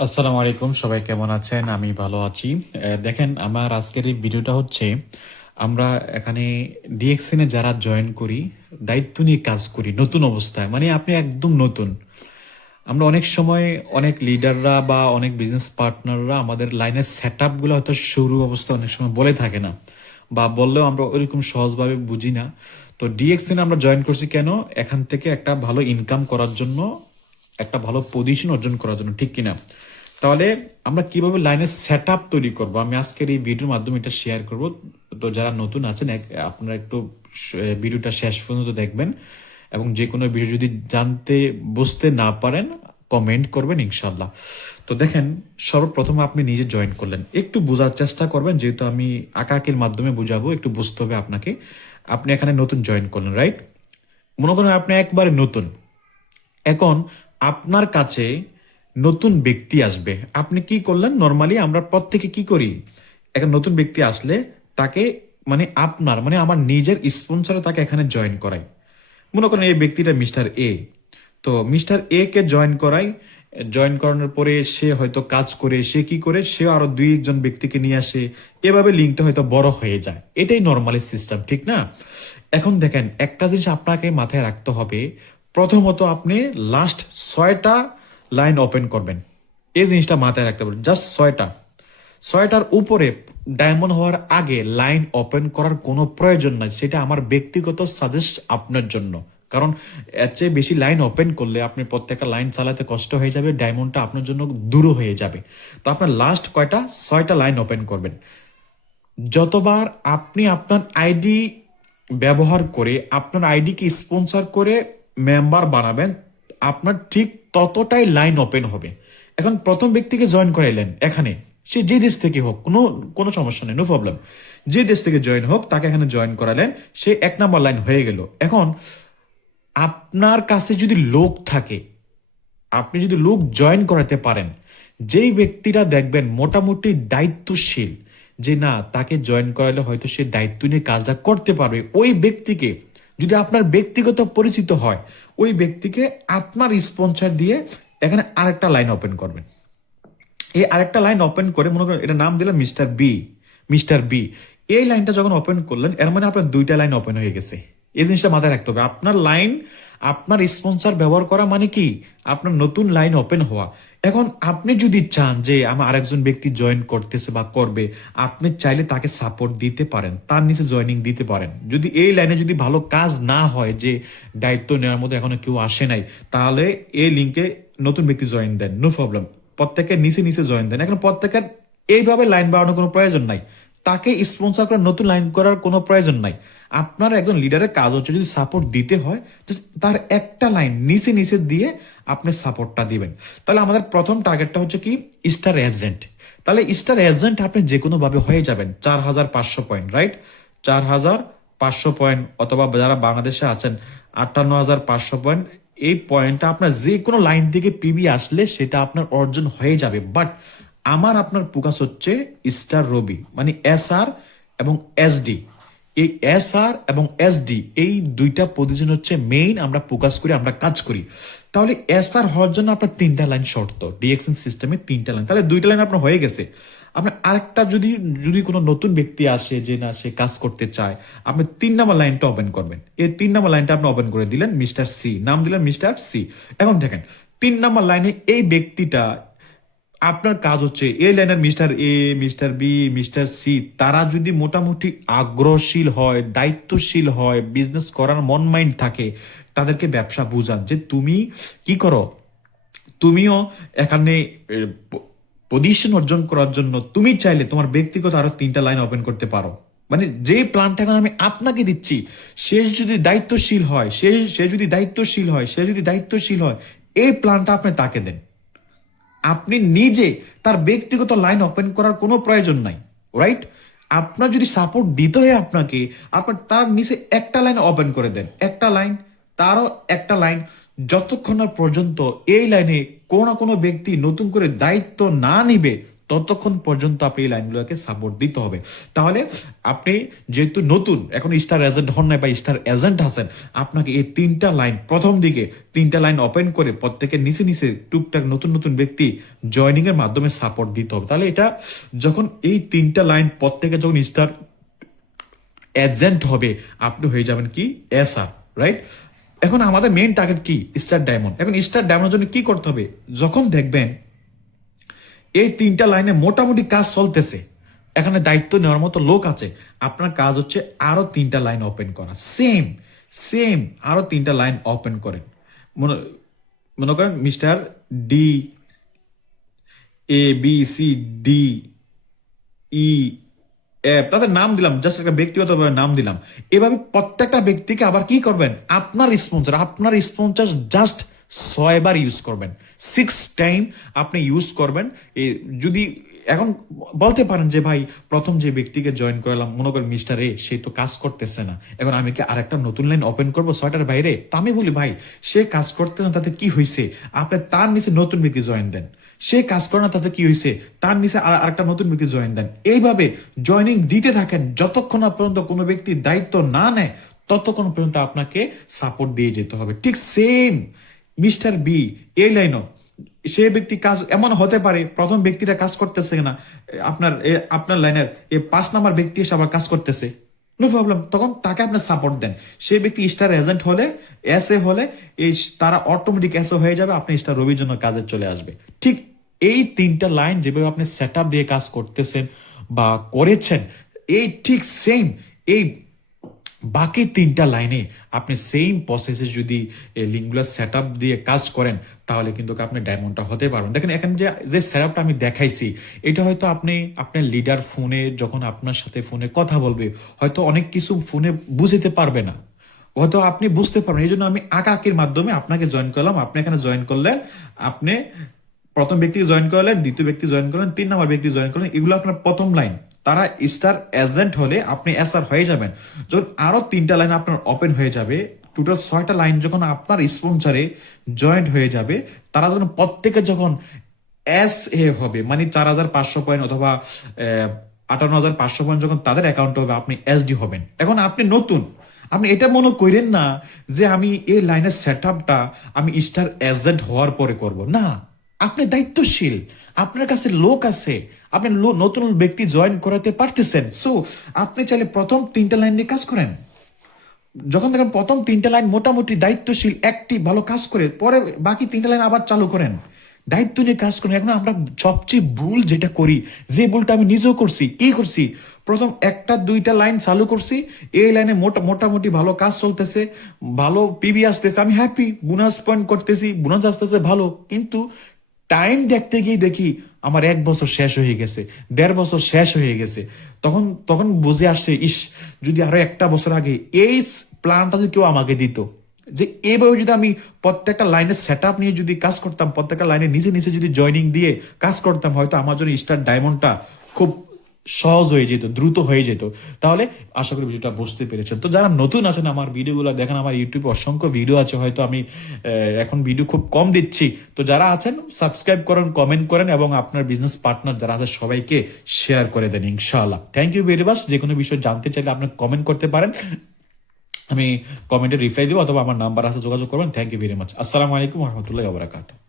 আসসালামু আলাইকুম, সবাই কেমন আছেন? আমি ভালো আছি। দেখেন, আমার আজকের এই ভিডিওটা হচ্ছে, আমরা এখানে ডিএক্সএন এ যারা জয়েন করি, দায়িত্ব নিয়ে কাজ করি নতুন অবস্থায়, মানে আপনি একদম নতুন। আমরা অনেক সময় অনেক লিডাররা বা অনেক বিজনেস পার্টনাররা আমাদের লাইনের সেট আপগুলো হয়তো শুরু অবস্থা অনেক সময় বলে থাকে না, বা বললেও আমরা ওইরকম সহজভাবে বুঝি না। তো ডিএক্সএন আমরা জয়েন করছি কেন? এখান থেকে একটা ভালো ইনকাম করার জন্য, একটা ভালো পজিশন অর্জন করার জন্য, ঠিক কিনা? তাহলে আমরা কিভাবে লাইনের সেট আপ তৈরি করবো, আমি আজকের এই ভিডিওর মাধ্যমে এটা শেয়ার করব। তো যারা নতুন আছেন, আপনারা একটু ভিডিওটা শেষ পর্যন্ত দেখবেন, এবং যে কোনো ভিডিও যদি জানতে বুঝতে না পারেন কমেন্ট করবেন ইনশাল্লাহ। তো দেখেন, সর্বপ্রথম আপনি নিজে জয়েন করলেন, একটু বোঝার চেষ্টা করবেন, যেহেতু আমি আঁকাআঁকির মাধ্যমে বুঝাবো, একটু বুঝতে হবে আপনাকে। আপনি এখানে নতুন জয়েন করলেন, রাইট? মনে করেন আপনি একবারে নতুন। এখন আপনার কাছে নতুন ব্যক্তি আসবে, আপনি কি করলেন? নর্মালি আমরা প্রত্যেকে কি করি, একটা নতুন ব্যক্তি আসলে তাকে, মানে আপনার, মানে আমার নিজের স্পন্সরে তাকে এখানে জয়েন করাই। মনে করেন এই ব্যক্তিটা মিস্টার এ, তো মিস্টার এ কে জয়েন করাই। জয়েন করানোর পরে সে হয়তো কাজ করে, সে কি করে, সে আরো দুই একজন ব্যক্তিকে নিয়ে আসে, এভাবে লিঙ্কটা হয়তো বড় হয়ে যায়। এটাই নর্মালি সিস্টেম, ঠিক না? এখন দেখেন, একটা জিনিস আপনাকে মাথায় রাখতে হবে। প্রথমত আপনি লাস্ট 6টা লাইন ওপেন করবেন, এই জিনিসটা মাথায় রাখতে হবে। জাস্ট 6টা, 6টার উপরে ডায়মন্ড হওয়ার আগে লাইন ওপেন করার কোনো প্রয়োজন নাই। সেটা আমার ব্যক্তিগত সাজেস্ট আপনার জন্য। কারণ এর চেয়ে বেশি লাইন ওপেন করলে আপনি প্রত্যেকটা লাইন চালাতে কষ্ট হয়ে যাবে, ডায়মন্ডটা আপনার জন্য দূর হয়ে যাবে। তো আপনার লাস্ট কয়টা, 6টা লাইন ওপেন করবেন। যতবার আপনি আপনার আইডি ব্যবহার করে, আপনার আইডিকে স্পন্সর করে মেম্বার বানাবেন, আপনার ঠিক ততটাই লাইন ওপেন হবে। এখন প্রথম ব্যক্তিকে জয়েন করাইলেন এখানে, সে যে দেশ থেকে হোক, কোনো কোনো সমস্যা নেই, নো প্রবলেম। যে দেশ থেকে জয়েন হোক, তাকে এখানে জয়েন করালেন, সে 1 নম্বর লাইন হয়ে গেল। এখন আপনার কাছে যদি লোক থাকে, আপনি যদি লোক জয়েন করাতে পারেন, যেই ব্যক্তিরা দেখবেন মোটামুটি দায়িত্বশীল, যে না, তাকে জয়েন করালে হয়তো সে দায়িত্ব নিয়ে কাজটা করতে পারবে, ওই ব্যক্তিকে, যদি আপনার ব্যক্তিগত পরিচিত হয়, ওই ব্যক্তিকে আপনার স্পন্সর দিয়ে এখানে আরেকটা লাইন ওপেন করবেন। এই আরেকটা লাইন ওপেন করে, মনে করেন এটা নাম দিলাম মিস্টার বি। মিস্টার বি, এই লাইনটা যখন ওপেন করলেন, এর মানে আপনার 2টা লাইন ওপেন হয়ে গেছে। এই জিনিসটা মাথায় রাখতে হবে। আপনার লাইন, আপনার স্পন্সর ব্যবহার করা মানে কি, আপনার নতুন লাইন ওপেন হওয়া। এখন আপনি যদি চান যে আমার আরেকজন ব্যক্তি জয়েন করতেছে বা করবে, আপনি চাইলে তাকে সাপোর্ট দিতে পারেন, তার নিচে জয়েনিং দিতে পারেন। যদি এই লাইনে যদি ভালো কাজ না হয়, যে দায়িত্ব নেওয়ার মধ্যে এখনো কেউ আসে নাই, তাহলে এই লিঙ্কে নতুন ব্যক্তি জয়েন দেন, নো প্রবলেম। প্রত্যেকের নিচে নিচে জয়েন দেন। এখন প্রত্যেকের এইভাবে লাইন বাড়ানোর কোনো প্রয়োজন নাই, তাকে স্পন্সর করে নতুন লাইন করার কোনো প্রয়োজন নাই। আপনার একজন লিডারের কাজ হচ্ছে, যদি সাপোর্ট দিতে হয়, just তার একটা লাইন নিচে নিচে দিয়ে আপনি সাপোর্টটা দিবেন। তাহলে আমাদের প্রথম টার্গেটটা হচ্ছে কি, স্টার এজেন্ট। তাহলে স্টার এজেন্ট আপনি যে কোনো ভাবে হয়ে যাবেন। 4500 পয়েন্ট, রাইট? 4500 পয়েন্ট, অথবা যারা বাংলাদেশে আছেন 58,500 পয়েন্ট। এই পয়েন্টটা আপনার যে কোনো লাইন থেকে পিবি আসলে সেটা আপনার অর্জন হয়ে যাবে। বাট আমার আপনার ফোকাস হচ্ছে স্টার রবি, মানে SR এবং SD। এই SR এবং SD, এই দুইটা পজিশন হচ্ছে মেইন, আমরা ফোকাস করি, আমরা কাজ করি। তাহলে SR হওয়ার জন্য আপনার 3টা লাইন শর্ত, ডিএক্সএন সিস্টেমে 3টা লাইন, তাহলে 2টা লাইন আপনার হয়ে গেছে। আপনার আরেকটা, যদি যদি কোনো নতুন ব্যক্তি আসে, যে না সে কাজ করতে চায়, আপনি 3 নম্বর লাইনটা ওপেন করবেন। এই 3 নম্বর লাইনটা আপনি ওপেন করে দিলেন, মিস্টার সি নাম দিলেন, মিস্টার সি। এখন দেখেন, 3 নম্বর লাইনে এই ব্যক্তিটা, আপনার কাজ হচ্ছে এই লাইনের mister A, mister B, mister C, তারা যদি মোটামুটি আগ্রহশীল হয়, দায়িত্বশীল হয়, বিজনেস করার মন মাইন্ড থাকে, তাদেরকে ব্যবসা বুঝান যে তুমি কি করো, তুমিও এখানে পজিশন অর্জন করার জন্য তুমি চাইলে তোমার ব্যক্তিগত আরো 3টা লাইন ওপেন করতে পারো। মানে যে প্ল্যানটা এখন আমি আপনাকে দিচ্ছি, সে যদি দায়িত্বশীল হয়, সে যদি দায়িত্বশীল হয়, সে যদি দায়িত্বশীল হয়, এই প্ল্যানটা আপনি তাকে দেন। আপনি নিজে তার ব্যক্তিগত লাইন ওপেন করার কোনো প্রয়োজন নাই, রাইট? আপনার যদি সাপোর্ট দিতে হয় আপনাকে, আপনার তার নিচে একটা লাইন ওপেন করে দেন, একটা লাইন, তারও একটা লাইন। যতক্ষণ না পর্যন্ত এই লাইনে কোনো না কোনো ব্যক্তি নতুন করে দায়িত্ব না নিবে, ততক্ষণ পর্যন্ত আপনি এই লাইনগুলোকে সাপোর্ট দিতে হবে। তাহলে আপনি যেহেতু নতুন, এখন স্টার এজেন্ট হন নাই বা স্টার এজেন্ট আছেন, আপনাকে এই 3টা লাইন প্রথম দিকে 3টা লাইন ওপেন করে প্রত্যেকের নিচে নিচে টুকটাক নতুন নতুন ব্যক্তি জয়নিং এর মাধ্যমে সাপোর্ট দিতে হবে। তাহলে এটা যখন এই 3টা লাইন প্রত্যেকে যখন স্টার এজেন্ট হবে, আপনি হয়ে যাবেন কি এসআর, রাইট? এখন আমাদের মেইন টার্গেট কি? Star diamond. এখন স্টার ডায়মন্ডের জন্য কি করতে হবে? যখন দেখবেন এই 3টা লাইনে মোটামুটি কাজ চলতেছে, এখানে দায়িত্ব নেওয়ার মতো লোক আছে, আপনার কাজ হচ্ছে আরো 3টা লাইন ওপেন করা। সেম সেম আরো 3টা লাইন ওপেন করেন। মনে মনে করেন mister D, ABCD E F, তাদের নাম দিলাম, জাস্ট একটা ব্যক্তিগতভাবে নাম দিলাম। এভাবে প্রত্যেকটা ব্যক্তিকে আবার কি করবেন? আপনার স্পন্সর জাস্ট 6বার ইউজ করবেন, 6 টাইম আপনি ইউজ করবেন। যদি এখন বলতে পারেন যে ভাই, প্রথম যে ব্যক্তিকে জয়েন করালাম, মনে করেন মিস্টার এ, সে তো কাজ করতেছে না, এখন আমি কি আরেকটা নতুন লাইন ওপেন করবো 6টার বাইরে? তা আমি বলি ভাই, সে কাজ করতে না, তাতে কি হয়েছে? আপনি তার নিচে নতুন ব্যক্তি জয়েন দেন। সে কাজ করে না, তাতে কি হয়েছে? তার নিচে আরেকটা নতুন ব্যক্তি জয়েন দেন। এইভাবে জয়নিং দিতে থাকেন, যতক্ষণ না পর্যন্ত কোনো ব্যক্তি দায়িত্ব না নেয়, ততক্ষণ পর্যন্ত আপনাকে সাপোর্ট দিয়ে যেতে হবে। ঠিক সেম মিস্টার বি, এই লাইনও সে ব্যক্তি কাজ এমন হতে পারে, প্রথম ব্যক্তিটা কাজ করতেছে না, আপনার লাইনের 5 নাম্বার ব্যক্তি এসে আবার কাজ করতেছে, নো প্রবলেম, তখন তাকে আপনার সাপোর্ট দেন। সেই ব্যক্তি স্টার এজেন্ট হলে, এসএ হলে, এই তারা অটোমেটিক এসএ হয়ে যাবে, আপনি স্টার রবির জন্য কাজে চলে আসবে। ঠিক এই 3টা লাইন যেভাবে আপনি সেট আপ দিয়ে কাজ করতেছেন বা করেছেন, এই ঠিক সেম এই বাকি 3টা লাইনে আপনি সেম প্রসেসে যদি লিঙ্কগুলো সেট আপ দিয়ে কাজ করেন, তাহলে কিন্তু আপনি ডায়মন্ডটা হতে পারবেন। দেখেন এখানে যে সেট আপটা আমি দেখাইছি, এটা হয়তো আপনি আপনার লিডার ফোনে যখন আপনার সাথে ফোনে কথা বলবে, হয়তো অনেক কিছু ফোনে বুঝতে পারবে না, হয়তো আপনি বুঝতে পারবেন। এই জন্য আমি আঁকির মাধ্যমে আপনাকে জয়েন করলাম। আপনি এখানে জয়েন করলেন, আপনি প্রথম ব্যক্তি জয়েন করলেন, দ্বিতীয় ব্যক্তি জয়েন করলেন, 3 নাম্বার ব্যক্তি জয়েন করলেন, এগুলো আপনার প্রথম লাইন। তারা স্টার এজেন্ট হলে আপনি এসআর হয়ে যাবেন। যখন আরো 3টা লাইন আপনার ওপেন হয়ে যাবে, টোটাল 6টা লাইন যখন আপনার স্পন্সরে জয়েন্ট হয়ে যাবে, তারা যখন প্রত্যেকে যখন এসএ হবে, মানে 4,500 পয়েন্ট অথবা 58,500 পয়েন্ট যখন তাদের অ্যাকাউন্টে হবে, আপনি এসডি হবেন। এখন আপনি নতুন, আপনি এটা মনে করেন না যে আমি এই লাইনের সেট আপটা আমি স্টার এজেন্ট হওয়ার পরে করব না। আপনি দায়িত্বশীল, আপনার কাছে লোক আছে, আপনি নতুন ব্যক্তি জয়েন করাতে পারতেছেন। সো আপনি চাইলে প্রথম 3টা লাইন নিয়ে কাজ করেন। যখন দেখেন প্রথম 3টা লাইন মোটামুটি দায়িত্বশীল, অ্যাক্টিভ, ভালো কাজ করে, পরে বাকি 3টা লাইন আবার চালু করেন, দায়িত্ব নিয়ে কাজ করেন। এখন আমরা সবচেয়ে ভুল যেটা করি, যে ভুলটা আমি নিজেও করছি, কি করছি, প্রথম 1টা 2টা লাইন চালু করছি, এই লাইনে মোটামুটি ভালো কাজ চলতেছে, ভালো পিবি আসতেছে, আমি হ্যাপি, বোনাস পয়েন্ট করতেছি, বোনাস আসতেছে ভালো, কিন্তু টাইম দেখতে গিয়ে দেখি আমার 1 বছর শেষ হয়ে গেছে, 1.5 বছর শেষ হয়ে গেছে। তখন তখন বুঝে আসছে, ইস, যদি আরো 1টা বছর আগে এই প্ল্যানটা যদি কেউ আমাকে দিত, যে এইভাবে যদি আমি প্রত্যেকটা লাইনের সেট আপ নিয়ে যদি কাজ করতাম, প্রত্যেকটা লাইনে নিজে নিজে যদি জয়নিং দিয়ে কাজ করতাম, হয়তো আমার জন্য স্টার ডায়মন্ডটা খুব সহজ হয়ে যেত, দ্রুত হয়ে যেত। তাহলে আশা করি ভিডিওটা বুঝতে পেরেছেন। তো যারা নতুন আছেন, আমার ভিডিওগুলো দেখেন, আমার ইউটিউবে অসংখ্য ভিডিও আছে, হয়তো আমি এখন ভিডিও খুব কম দিচ্ছি। তো যারা আছেন সাবস্ক্রাইব করেন, কমেন্ট করেন, এবং আপনার বিজনেস পার্টনার যারা আছে সবাইকে শেয়ার করে দেন ইনশাআল্লাহ। Thank you very much. যে কোনো বিষয় জানতে চাইলে আপনি কমেন্ট করতে পারেন, আমি কমেন্টে রিপ্লাই দেবো, অথবা আমার নাম্বার আছে, যোগাযোগ করবেন। Thank you very much. আসসালামু আলাইকুম রহমতুল্লাহ ওয়া বারাকাতুহু।